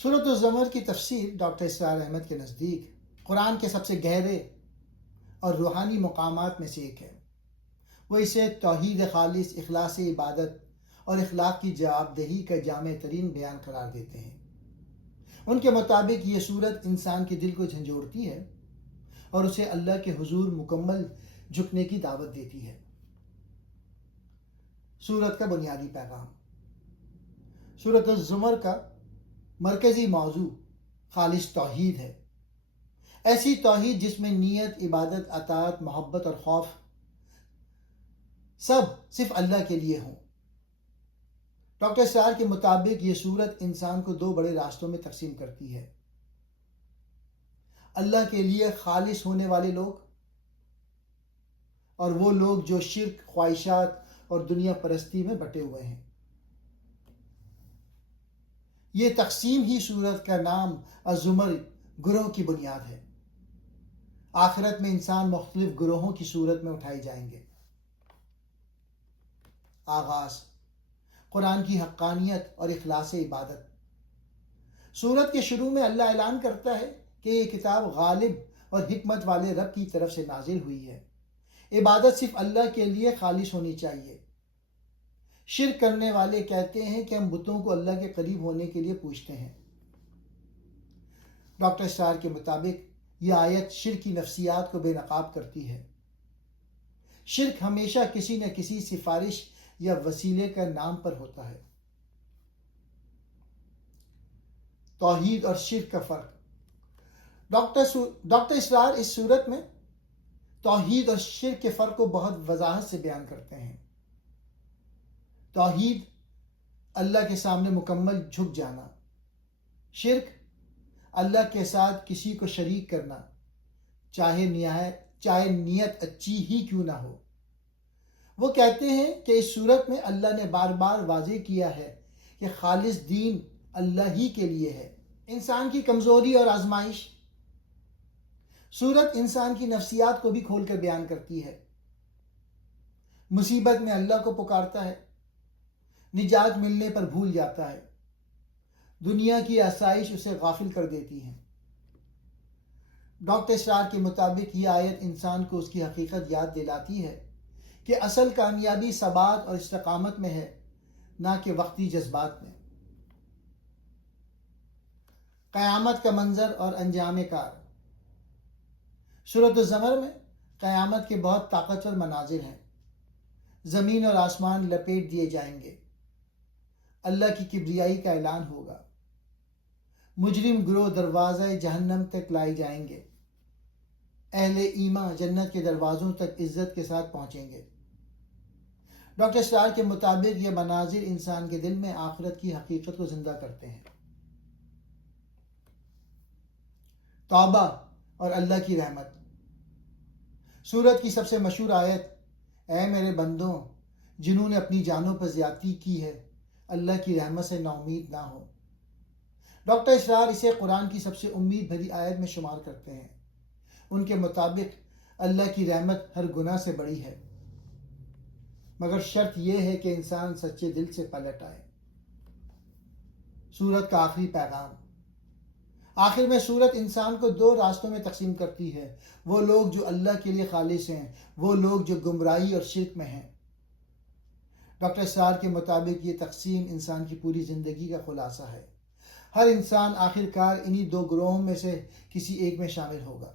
سورۃ الزمر کی تفسیر ڈاکٹر اسرار احمد کے نزدیک قرآن کے سب سے گہرے اور روحانی مقامات میں سے ایک ہے۔ وہ اسے توحید خالص، اخلاص عبادت اور اخلاق کی جواب دہی کا جامع ترین بیان قرار دیتے ہیں۔ ان کے مطابق یہ سورت انسان کے دل کو جھنجھوڑتی ہے اور اسے اللہ کے حضور مکمل جھکنے کی دعوت دیتی ہے۔ سورت کا بنیادی پیغام۔ سورۃ الزمر کا مرکزی موضوع خالص توحید ہے، ایسی توحید جس میں نیت، عبادت، اطاعت، محبت اور خوف سب صرف اللہ کے لیے ہوں۔ ڈاکٹر اسرار کے مطابق یہ سورت انسان کو دو بڑے راستوں میں تقسیم کرتی ہے: اللہ کے لیے خالص ہونے والے لوگ اور وہ لوگ جو شرک، خواہشات اور دنیا پرستی میں بٹے ہوئے ہیں۔ یہ تقسیم ہی سورت کا نام الزمر گروہ کی بنیاد ہے۔ آخرت میں انسان مختلف گروہوں کی صورت میں اٹھائے جائیں گے۔ آغاز: قرآن کی حقانیت اور اخلاص عبادت۔ سورت کے شروع میں اللہ اعلان کرتا ہے کہ یہ کتاب غالب اور حکمت والے رب کی طرف سے نازل ہوئی ہے۔ عبادت صرف اللہ کے لیے خالص ہونی چاہیے۔ شرک کرنے والے کہتے ہیں کہ ہم بتوں کو اللہ کے قریب ہونے کے لیے پوجتے ہیں۔ ڈاکٹر اسرار کے مطابق یہ آیت شرک کی نفسیات کو بے نقاب کرتی ہے۔ شرک ہمیشہ کسی نہ کسی سفارش یا وسیلے کا نام پر ہوتا ہے۔ توحید اور شرک کا فرق۔ ڈاکٹر اسرار اس صورت میں توحید اور شرک کے فرق کو بہت وضاحت سے بیان کرتے ہیں۔ توحید اللہ کے سامنے مکمل جھک جانا، شرک اللہ کے ساتھ کسی کو شریک کرنا، چاہے نیت اچھی ہی کیوں نہ ہو۔ وہ کہتے ہیں کہ اس صورت میں اللہ نے بار بار واضح کیا ہے کہ خالص دین اللہ ہی کے لیے ہے۔ انسان کی کمزوری اور آزمائش۔ سورت انسان کی نفسیات کو بھی کھول کر بیان کرتی ہے۔ مصیبت میں اللہ کو پکارتا ہے، نجات ملنے پر بھول جاتا ہے، دنیا کی آسائش اسے غافل کر دیتی ہیں۔ ڈاکٹر اسرار کے مطابق یہ آیت انسان کو اس کی حقیقت یاد دلاتی ہے کہ اصل کامیابی ثبات اور استقامت میں ہے، نہ کہ وقتی جذبات میں۔ قیامت کا منظر اور انجام کار۔ سورۃ الزمر میں قیامت کے بہت طاقتور مناظر ہیں۔ زمین اور آسمان لپیٹ دیے جائیں گے، اللہ کی کبریائی کا اعلان ہوگا، مجرم گروہ دروازہ جہنم تک لائے جائیں گے، اہل ایمان جنت کے دروازوں تک عزت کے ساتھ پہنچیں گے۔ ڈاکٹر اسرار کے مطابق یہ مناظر انسان کے دل میں آخرت کی حقیقت کو زندہ کرتے ہیں۔ توبہ اور اللہ کی رحمت۔ سورت کی سب سے مشہور آیت: اے میرے بندوں جنہوں نے اپنی جانوں پر زیادتی کی ہے، اللہ کی رحمت سے نا امید نہ ہو۔ ڈاکٹر اسرار اسے قرآن کی سب سے امید بھری آیت میں شمار کرتے ہیں۔ ان کے مطابق اللہ کی رحمت ہر گناہ سے بڑی ہے، مگر شرط یہ ہے کہ انسان سچے دل سے پلٹ آئے۔ سورت کا آخری پیغام۔ آخر میں سورت انسان کو دو راستوں میں تقسیم کرتی ہے: وہ لوگ جو اللہ کے لیے خالص ہیں، وہ لوگ جو گمراہی اور شرک میں ہیں۔ ڈاکٹر اسرار کے مطابق یہ تقسیم انسان کی پوری زندگی کا خلاصہ ہے۔ ہر انسان آخر کار انہی دو گروہوں میں سے کسی ایک میں شامل ہوگا۔